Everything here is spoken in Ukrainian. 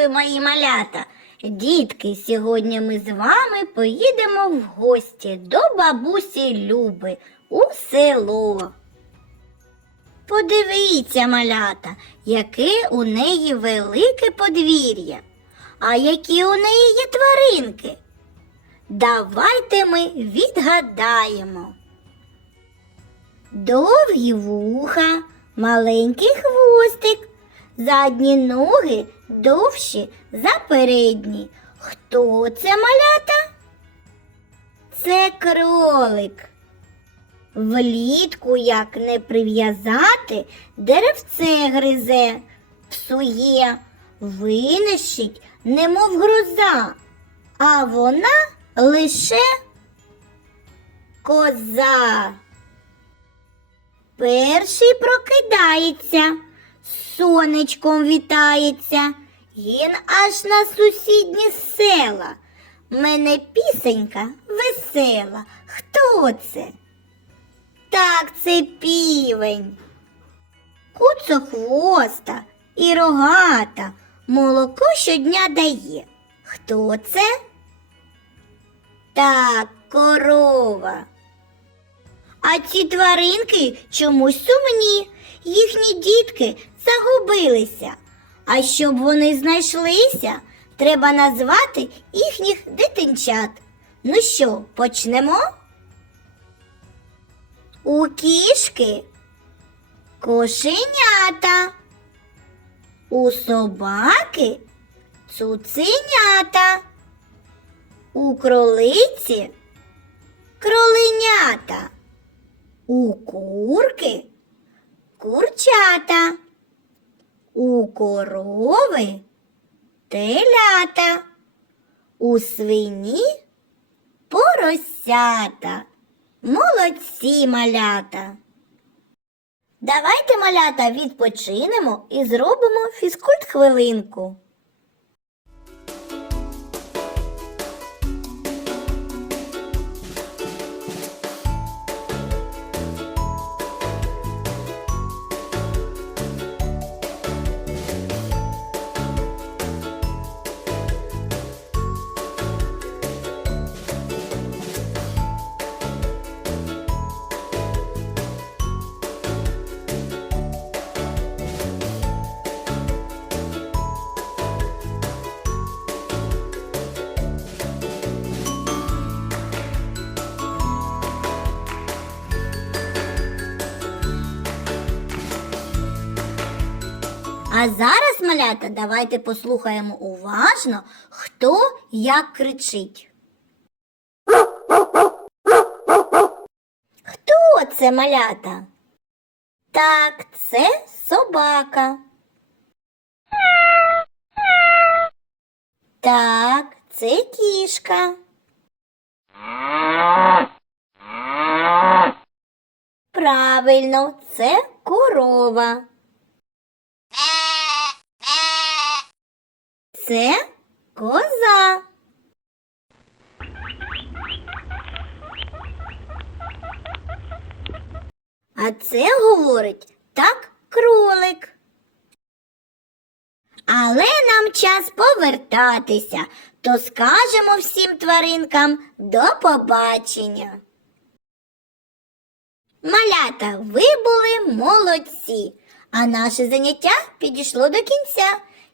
Дякую, мої малята. Дітки, сьогодні ми з вами поїдемо в гості до бабусі Люби у село. Подивіться, малята, яке у неї велике подвір'я, а які у неї є тваринки. Давайте ми відгадаємо. Довгі вуха, маленький хвостик, задні ноги довші за передні. Хто це малята? Це кролик. Влітку, як не прив'язати, деревце гризе, псує, винищить, немов гроза, а вона лише коза. Перший прокидається, сонечком вітається, він аж на сусідні села. Мене пісенька весела. Хто це? Так, це півень. Куцохвоста і рогата молоко щодня дає. Хто це? Так, корова. А ці тваринки чомусь сумні, їхні дітки загубилися. А щоб вони знайшлися, треба назвати їхніх дитинчат. Ну що, почнемо? У кішки кошенята, у собаки цуценята, у кролиці кроленята. У курки курчата, у корови телята, у свині поросята. Молодці малята. Давайте малята відпочинемо і зробимо фізкульт хвилинку. А зараз, малята, давайте послухаємо уважно, хто як кричить. Хто це малята? Так, це собака. Так, це кішка. Правильно, це корова. Це коза. А це говорить так кролик. Але нам час повертатися, то скажемо всім тваринкам до побачення. Малята, ви були молодці, а наше заняття підійшло до кінця.